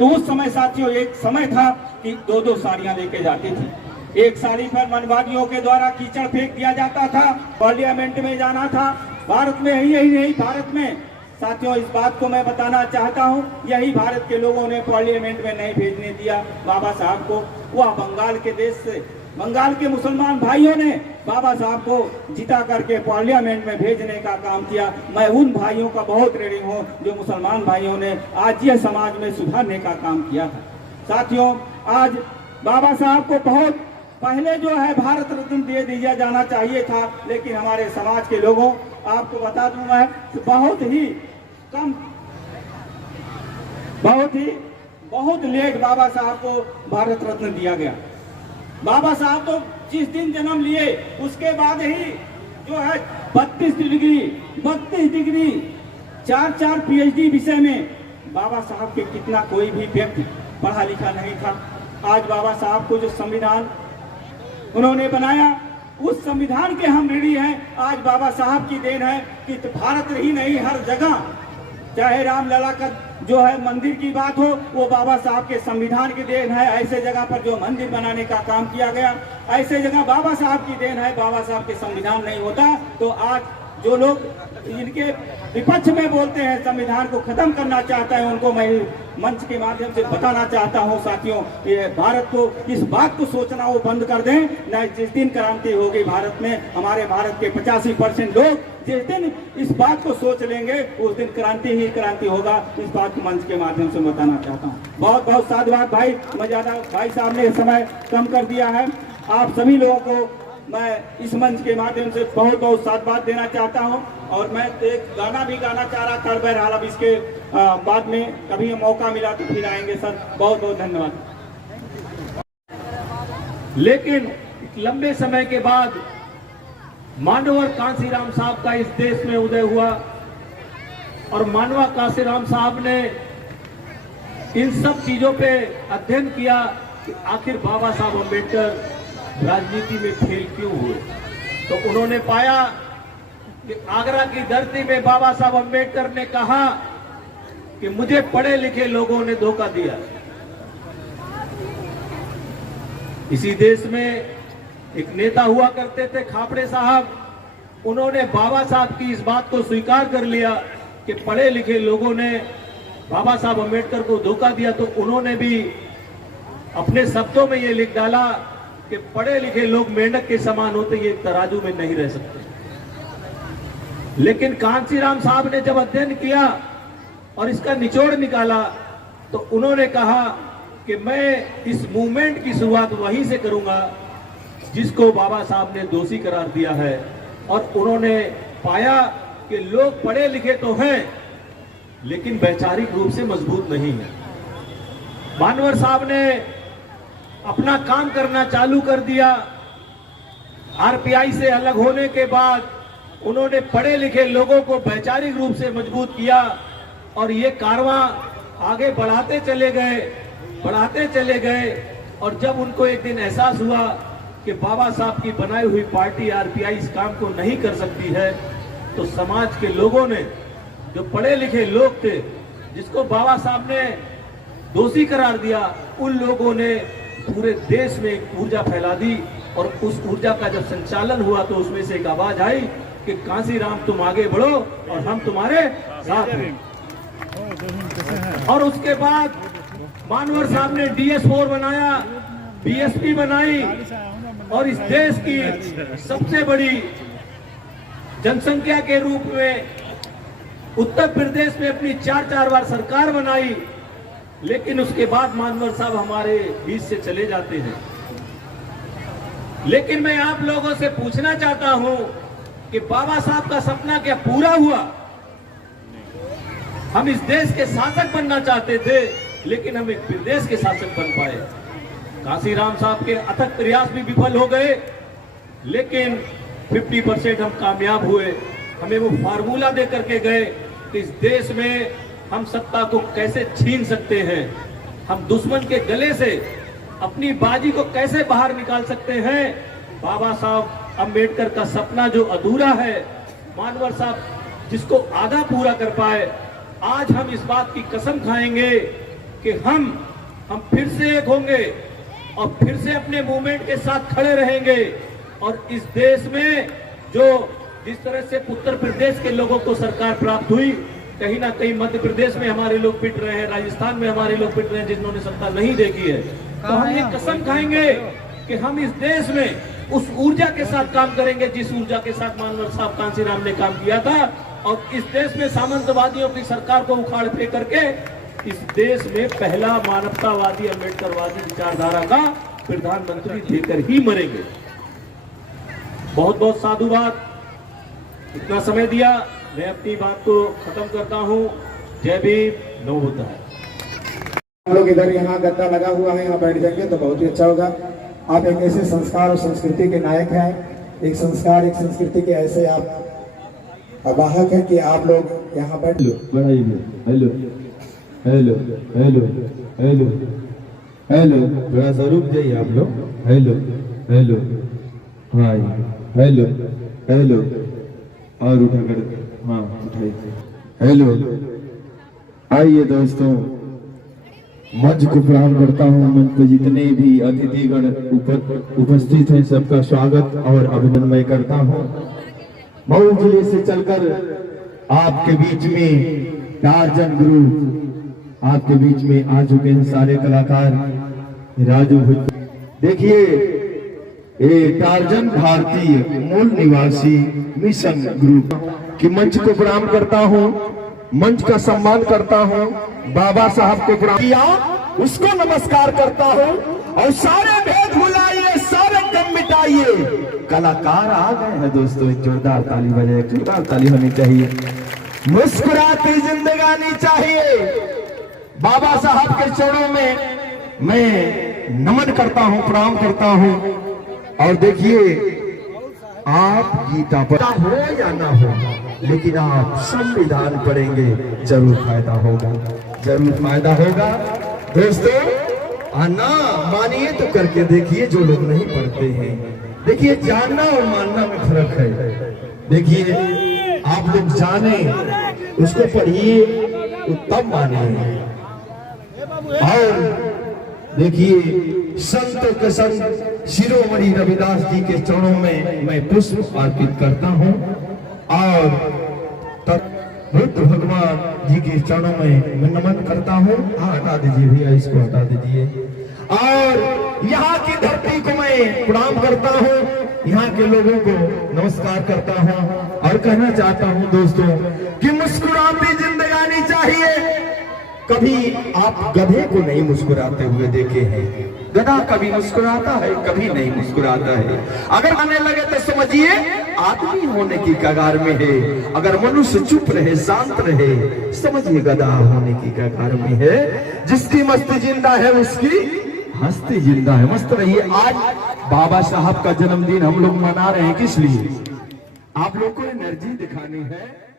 तो उस समय साथियों एक समय था कि दो दो साड़ियां लेके जाती थी। एक साड़ी पर मनवादियों के द्वारा कीचड़ फेंक दिया जाता था, पार्लियामेंट में जाना था। भारत में यही नहीं, भारत में साथियों इस बात को मैं बताना चाहता हूं, यही भारत के लोगों ने पार्लियामेंट में नहीं भेजने दिया बाबा साहब को। वह बंगाल के देश से, बंगाल के मुसलमान भाइयों ने बाबा साहब को जिता करके पार्लियामेंट में भेजने का काम किया। मैं उन भाइयों का बहुत ऋणी हूं जो मुसलमान भाइयों ने आज यह समाज में सुधारने का काम किया था। साथियों आज बाबा साहब को बहुत पहले जो है भारत रत्न दे दिया जाना चाहिए था, लेकिन हमारे समाज के लोगों, आपको बता दूं मैं, बहुत ही कम, बहुत लेट बाबा साहब को भारत रत्न दिया गया। बाबा साहब तो जिस दिन जन्म लिए उसके बाद ही जो है 32 डिग्री 4 पीएचडी विषय में बाबा साहब के कितना कोई भी व्यक्ति पढ़ा लिखा नहीं था। आज बाबा साहब को जो संविधान उन्होंने बनाया, उस संविधान के हम ऋणी हैं। आज बाबा साहब की देन है कि भारत ही नहीं हर जगह, चाहे रामलला का जो है मंदिर की बात हो, वो बाबा साहब के संविधान की देन है। ऐसे जगह पर जो मंदिर बनाने का काम किया गया, ऐसे जगह बाबा साहब की देन है। बाबा साहब के संविधान नहीं होता तो आज जो लोग इनके विपक्ष में बोलते हैं, संविधान को खत्म करना चाहता है, उनको मैं मंच के माध्यम से बताना चाहता हूं साथियों, ये भारत को इस बात को सोचना वो बंद कर दें। न जिस दिन क्रांति होगी भारत में, हमारे भारत के 85% लोग जिस दिन इस बात को सोच लेंगे, उस दिन क्रांति ही क्रांति होगा। इस बात को मंच के माध्यम से बताना चाहता हूँ। बहुत बहुत साधुवाद भाई, मैं ज्यादा भाई साहब ने समय कम कर दिया है। आप सभी लोगों को मैं इस मंच के माध्यम से बहुत बहुत साधुवाद देना चाहता हूं। और मैं एक गाना भी गाना चाह रहा था बहरहाल, अब इसके बाद में कभी मौका मिला तो फिर आएंगे सर। बहुत बहुत धन्यवाद। लेकिन लंबे समय के बाद मानवर कांसीराम साहब का इस देश में उदय हुआ और मानवा कांसीराम साहब ने इन सब चीजों पे अध्ययन किया कि आखिर बाबा साहब अम्बेडकर राजनीति में फेल क्यों हुए। तो उन्होंने पाया कि आगरा की धरती में बाबा साहब अम्बेडकर ने कहा कि मुझे पढ़े लिखे लोगों ने धोखा दिया। इसी देश में एक नेता हुआ करते थे खापड़े साहब, उन्होंने बाबा साहब की इस बात को स्वीकार कर लिया कि पढ़े लिखे लोगों ने बाबा साहब अम्बेडकर को धोखा दिया। तो उन्होंने भी अपने शब्दों में ये लिख डाला कि पढ़े लिखे लोग मेंढक के समान होते, ये तराजू में नहीं रह सकते। लेकिन कांसीराम साहब ने जब अध्ययन किया और इसका निचोड़ निकाला तो उन्होंने कहा कि मैं इस मूवमेंट की शुरुआत वहीं से करूंगा जिसको बाबा साहब ने दोषी करार दिया है। और उन्होंने पाया कि लोग पढ़े लिखे तो हैं लेकिन वैचारिक रूप से मजबूत नहीं है। मानवर साहब ने अपना काम करना चालू कर दिया। आरपीआई से अलग होने के बाद उन्होंने पढ़े लिखे लोगों को वैचारिक रूप से मजबूत किया और ये कारवां आगे बढ़ाते चले गए। और जब उनको एक दिन एहसास हुआ कि बाबा साहब की बनाई हुई पार्टी आरपीआई इस काम को नहीं कर सकती है, तो समाज के लोगों ने, जो पढ़े लिखे लोग थे जिसको बाबा साहब ने दोषी करार दिया, उन लोगों ने पूरे देश में एक ऊर्जा फैला दी। और उस ऊर्जा का जब संचालन हुआ तो उसमें से एक आवाज आई कि कांसीराम तुम आगे बढ़ो और हम तुम्हारे साथ हैं। और उसके बाद मानवर साहब ने DS4 बनाया, BSP बनाई और इस देश की सबसे बड़ी जनसंख्या के रूप में उत्तर प्रदेश में अपनी 4 बार सरकार बनाई। लेकिन उसके बाद मानवर साहब हमारे बीच से चले जाते हैं। लेकिन मैं आप लोगों से पूछना चाहता हूं कि बाबा साहब का सपना क्या पूरा हुआ? हम इस देश के शासक बनना चाहते थे लेकिन हम एक प्रदेश के शासक बन पाए। कांसीराम साहब के अथक प्रयास भी विफल हो गए लेकिन 50% हम कामयाब हुए। हमें वो फार्मूला दे करके गए कि इस देश में हम सत्ता को कैसे छीन सकते हैं, हम दुश्मन के गले से अपनी बाजी को कैसे बाहर निकाल सकते हैं। बाबा साहब अम्बेडकर का सपना जो अधूरा है, मानवर साहब जिसको आधा पूरा कर पाए, आज हम इस बात की कसम खाएंगे कि हम फिर से एक होंगे और फिर से अपने मूवमेंट के साथ खड़े रहेंगे और इस देश में जो जिस तरह से उत्तर प्रदेश के लोगों को सरकार प्राप्त हुई, कहीं ना कहीं मध्य प्रदेश में हमारे लोग पिट रहे हैं, राजस्थान में हमारे लोग पिट रहे हैं जिन्होंने सत्ता नहीं देखी है। तो हम ये कसम खाएंगे कि हम इस देश में उस ऊर्जा के साथ काम करेंगे जिस ऊर्जा के साथ मानव साहब कांसीराम ने काम किया था, और इस देश में सामंतवादियों की सरकार को उखाड़ फेंक करके इस देश में पहला मानवतावादी अम्बेडकरवादी विचारधारा का प्रधानमंत्री देकर ही मरेंगे। बहुत बहुत साधुवाद, इतना समय दिया, मैं अपनी बात को खत्म करता हूँ। जय भीम, नो बुद्ध है। हम लोग इधर यहाँ गद्दा लगा हुआ है, यहाँ बैठ जाएंगे तो बहुत ही अच्छा होगा। आप एक ऐसे संस्कार और संस्कृति के नायक हैं, एक संस्कार एक संस्कृति के ऐसे आप वाहक हैं कि आप लोग यहाँ बैठ। Hello hello hello hello hello, थोड़ा सा रुक जाइए आप लोग। Hello hello hi hello hello, और उठा कर, हाँ उठाइए। हेलो, आइए दोस्तों, मंच को प्रणाम करता हूँ। मंच पे जितने भी अतिथिगण उपस्थित हैं सबका स्वागत और अभिनंदन मैं करता हूँ। मऊ जिले से चलकर आपके बीच में टार्जन ग्रुप आपके बीच में आ चुके हैं, सारे कलाकार राजू। देखिए, ये टार्जन भारतीय मूल निवासी मिशन ग्रुप की मंच को प्रणाम करता हूँ, मंच का सम्मान करता हूँ। बाबा साहब को प्रणाम किया, उसको नमस्कार करता हूँ। और सारे भेद भुलाइए, सारे गम मिटाइए। कलाकार आ गए हैं दोस्तों, एक जोरदार ताली बजाइए, एक जोरदार ताली होनी चाहिए। मुस्कुराती जिंदगानी चाहिए। बाबा साहब के चरणों में मैं नमन करता हूँ, प्रणाम करता हूँ। और देखिए, आप गीता पर हो या ना हो, लेकिन आप संविधान पढ़ेंगे, जरूर फायदा होगा, जरूर फायदा होगा दोस्तों। आना मानिए तो करके देखिए, जो लोग नहीं पढ़ते हैं। देखिए, जानना और मानना में फर्क है। देखिए, आप लोग जाने उसको पढ़िए तो तब मानिए। और देखिए, संतों के संत शिरोमणि रविदास जी के चरणों में मैं पुष्प अर्पित करता हूँ। और बुद्ध भगवान जी के चरणों में मैं नमन करता हूँ। हटा दीजिए भैया, इसको हटा दीजिए। और यहाँ की धरती को मैं प्रणाम करता हूँ, यहाँ के लोगों को नमस्कार करता हूँ। और कहना चाहता हूँ दोस्तों कि मुस्कुराती जिंदगानी चाहिए। कभी आप गधे को नहीं मुस्कुराते हुए देखे हैं? गधा कभी मुस्कुराता है, कभी नहीं मुस्कुराता है। अगर आने लगे तो समझिए आदमी होने की कगार में है। अगर मनुष्य चुप रहे, शांत रहे, समझिए गधा होने की कगार में है। जिसकी मस्ती जिंदा है उसकी हस्ती जिंदा है। मस्त रहिए। आज बाबा साहब का जन्मदिन हम लोग मना रहे हैं, किस लिए? आप लोग को एनर्जी दिखानी है।